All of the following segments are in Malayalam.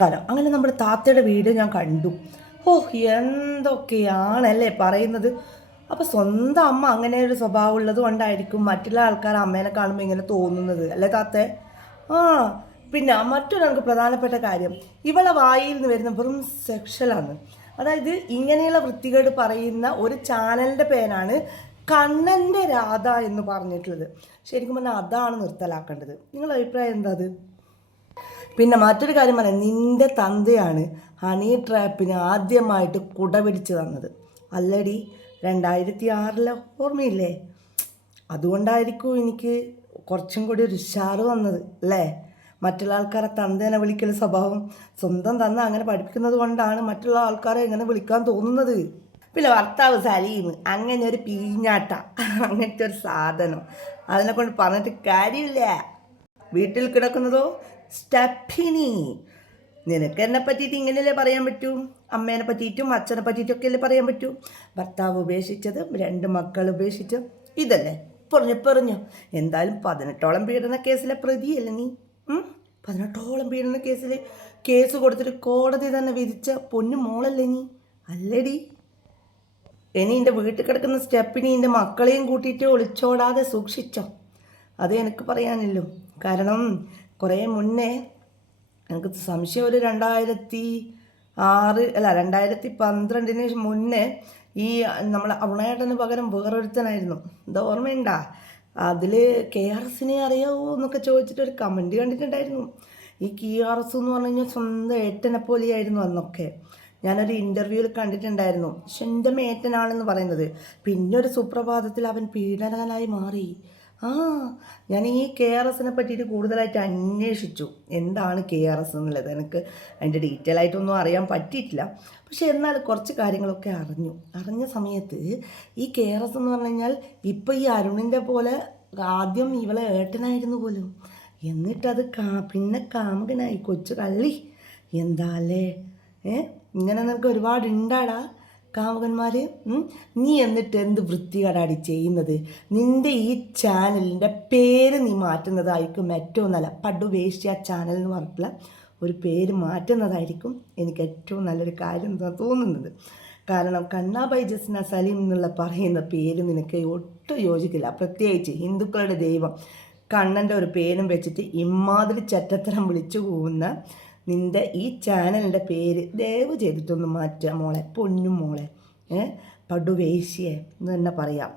സ്ഥലം അങ്ങനെ നമ്മുടെ താത്തയുടെ വീട് ഞാൻ കണ്ടു. ഓ എന്തൊക്കെയാണല്ലേ പറയുന്നത്? അപ്പോൾ സ്വന്തം അമ്മ അങ്ങനെ ഒരു സ്വഭാവം ഉള്ളത് കൊണ്ടായിരിക്കും മറ്റുള്ള ആൾക്കാർ അമ്മേനെ കാണുമ്പോൾ ഇങ്ങനെ തോന്നുന്നത് അല്ലേ താത്തേ? ആ പിന്നെ മറ്റൊരു നമുക്ക് പ്രധാനപ്പെട്ട കാര്യം ഇവളെ വായിൽ നിന്ന് വരുന്ന വെറും സെക്ഷലാണ് അതായത് ഇങ്ങനെയുള്ള വൃത്തികേട് പറയുന്ന ഒരു ചാനലിന്റെ പേരാണ് കണ്ണന്റെ രാധ എന്ന് പറഞ്ഞിട്ടുള്ളത്. ശരിക്കും പറഞ്ഞാൽ അതാണ് നിർത്തലാക്കേണ്ടത്. നിങ്ങളുടെ അഭിപ്രായം എന്താ അത്? പിന്നെ മറ്റൊരു കാര്യം പറയാം. നിന്റെ തന്തയാണ് ഹണി ട്രാപ്പിന് ആദ്യമായിട്ട് കുട പിടിച്ചു തന്നത്. അല്ലടി രണ്ടായിരത്തി ആറിലെ ഓർമ്മയില്ലേ? അതുകൊണ്ടായിരിക്കും എനിക്ക് കുറച്ചും കൂടി ഒരു ഉഷാറ് വന്നത് അല്ലേ? മറ്റുള്ള ആൾക്കാരെ തന്തേനെ വിളിക്കൽ സ്വഭാവം സ്വന്തം തന്ന അങ്ങനെ പഠിപ്പിക്കുന്നത് കൊണ്ടാണ് മറ്റുള്ള ആൾക്കാരെ ഇങ്ങനെ വിളിക്കാൻ തോന്നുന്നത്. പിന്നെ ഭർത്താവ് സലീം അങ്ങനെ ഒരു പീഞ്ഞാട്ട അങ്ങനത്തെ ഒരു സാധനം. അതിനെ കൊണ്ട് പറഞ്ഞിട്ട് കാര്യമില്ല. വീട്ടിൽ കിടക്കുന്നതോ സ്റ്റെപ്പിനി. നിനക്ക് എന്നെ പറ്റിയിട്ട് ഇങ്ങനെയല്ലേ പറയാൻ പറ്റൂ? അമ്മേനെ പറ്റിയിട്ടും അച്ഛനെ പറ്റിയിട്ടൊക്കെ അല്ലേ പറയാൻ പറ്റൂ? ഭർത്താവ് ഉപേക്ഷിച്ചത് രണ്ട് മക്കൾ ഉപേക്ഷിച്ചത് ഇതല്ലേ? പറഞ്ഞു പറഞ്ഞു. എന്തായാലും പതിനെട്ടോളം പീഡന കേസിലെ പ്രതിയല്ലേ നീ? പതിനെട്ടോളം പീഡന കേസിൽ കേസ് കൊടുത്തിട്ട് കോടതി തന്നെ വിധിച്ച പൊന്നു മോളല്ലേ നീ? അല്ലടി. ഇനി എന്റെ വീട്ടിൽ കിടക്കുന്ന സ്റ്റെപ്പിനി എന്റെ മക്കളെയും കൂട്ടിയിട്ട് ഒളിച്ചോടാതെ സൂക്ഷിച്ചോ. അത് എനിക്ക് പറയാനില്ലോ കാരണം കുറേ മുന്നേ എനിക്ക് സംശയം ഒരു രണ്ടായിരത്തി ആറ് അല്ല രണ്ടായിരത്തി പന്ത്രണ്ടിന് മുന്നേ ഈ നമ്മൾ അവണേട്ടന് പകരം വേറൊരുത്തനായിരുന്നു. എന്താ ഓർമ്മയുണ്ടാ? അതിൽ കെ ആർ എസിനെ അറിയാവോ എന്നൊക്കെ ചോദിച്ചിട്ട് ഒരു കമന്റ് കണ്ടിട്ടുണ്ടായിരുന്നു. ഈ കെ ആർ എസ് എന്ന് പറഞ്ഞു കഴിഞ്ഞാൽ സ്വന്തം ഏട്ടനെ പോലെയായിരുന്നു അന്നൊക്കെ. ഞാനൊരു ഇന്റർവ്യൂവിൽ കണ്ടിട്ടുണ്ടായിരുന്നു. എന്റെ മേറ്റനാണെന്ന് പറയുന്നത്. പിന്നെ ഒരു സുപ്രഭാതത്തിൽ അവൻ പീഡനകനായി മാറി. ആ ഞാൻ ഈ കെ ആർ എസിനെ പറ്റിയിട്ട് കൂടുതലായിട്ട് അന്വേഷിച്ചു. എന്താണ് കെ ആർ എസ് എന്നുള്ളത്. എനിക്ക് അതിന്റെ ഡീറ്റെയിൽ ആയിട്ടൊന്നും അറിയാൻ പറ്റിയിട്ടില്ല. പക്ഷേ എന്നാൽ കുറച്ച് കാര്യങ്ങളൊക്കെ അറിഞ്ഞു. അറിഞ്ഞ സമയത്ത് ഈ കെ ആർ എസ് എന്ന് പറഞ്ഞു കഴിഞ്ഞാൽ ഈ അരുണിന്റെ പോലെ ആദ്യം ഇവളെ ഏട്ടനായിരുന്നു പോലും. എന്നിട്ടത് കാ പിന്നെ കാമകനായി കൊച്ചു കള്ളി. എന്താ അല്ലേ? ഏ? ഇങ്ങനെ നിനക്ക് ഒരുപാട് ഉണ്ടാടാ കാമുകന്മാർ നീ എന്നിട്ട് എന്ത് വൃത്തികേടാടി ചെയ്യുന്നത്? നിന്റെ ഈ ചാനലിന്റെ പേര് നീ മാറ്റുന്നതായിരിക്കും ഏറ്റവും നല്ല. പടുവേശ്യ ചാനൽ എന്ന് പറഞ്ഞിട്ടുള്ള ഒരു പേര് മാറ്റുന്നതായിരിക്കും എനിക്ക് ഏറ്റവും നല്ലൊരു കാര്യം തോന്നുന്നത്. കാരണം കണ്ണാബൈ ജസ്ന സലീം എന്നുള്ള പറയുന്ന പേര് നിനക്ക് ഒട്ടും യോജിക്കില്ല. പ്രത്യേകിച്ച് ഹിന്ദുക്കളുടെ ദൈവം കണ്ണന്റെ ഒരു പേരും വെച്ചിട്ട് ഇമ്മാതിരി ചറ്റത്തരം വിളിച്ചു പോകുന്ന നിന്റെ ഈ ചാനലിന്റെ പേര് ദയവ് ചെയ്തിട്ടൊന്ന് മാറ്റുക മോളെ പൊന്നും മോളെ. പടു പടുവേശ്യേ എന്ന് തന്നെ പറയാം.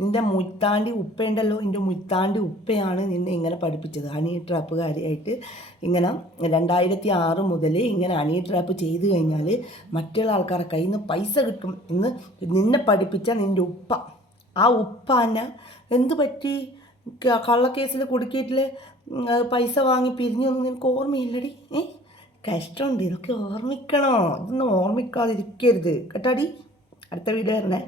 നിന്റെ മുത്താണ്ടി ഉപ്പയുണ്ടല്ലോ? നിന്റെ മുത്താണ്ടി ഉപ്പയാണ് നിന്നെ ഇങ്ങനെ പഠിപ്പിച്ചത്. ഹണി ട്രാപ്പുകാരിയായിട്ട് ഇങ്ങനെ രണ്ടായിരത്തി ആറ് മുതൽ ഇങ്ങനെ ഹണി ട്രാപ്പ് ചെയ്ത് കഴിഞ്ഞാൽ മറ്റുള്ള ആൾക്കാരുടെ കയ്യിൽ നിന്ന് പൈസ കിട്ടും എന്ന് നിന്നെ പഠിപ്പിച്ച നിന്റെ ഉപ്പ. ആ ഉപ്പാന എന്ത് പറ്റി? കള്ളക്കേസിൽ കുടുക്കിയിട്ടിൽ പൈസ വാങ്ങി പിരിഞ്ഞൊന്നും നിനക്ക് ഓർമ്മയില്ലടി? ഏ? കഷ്ടമുണ്ട്. ഇതൊക്കെ ഓർമ്മിക്കണോ. ഇതൊന്നും ഓർമ്മിക്കാതിരിക്കരുത്. കേട്ടാടി? അടുത്ത വീഡിയോ വരണേ.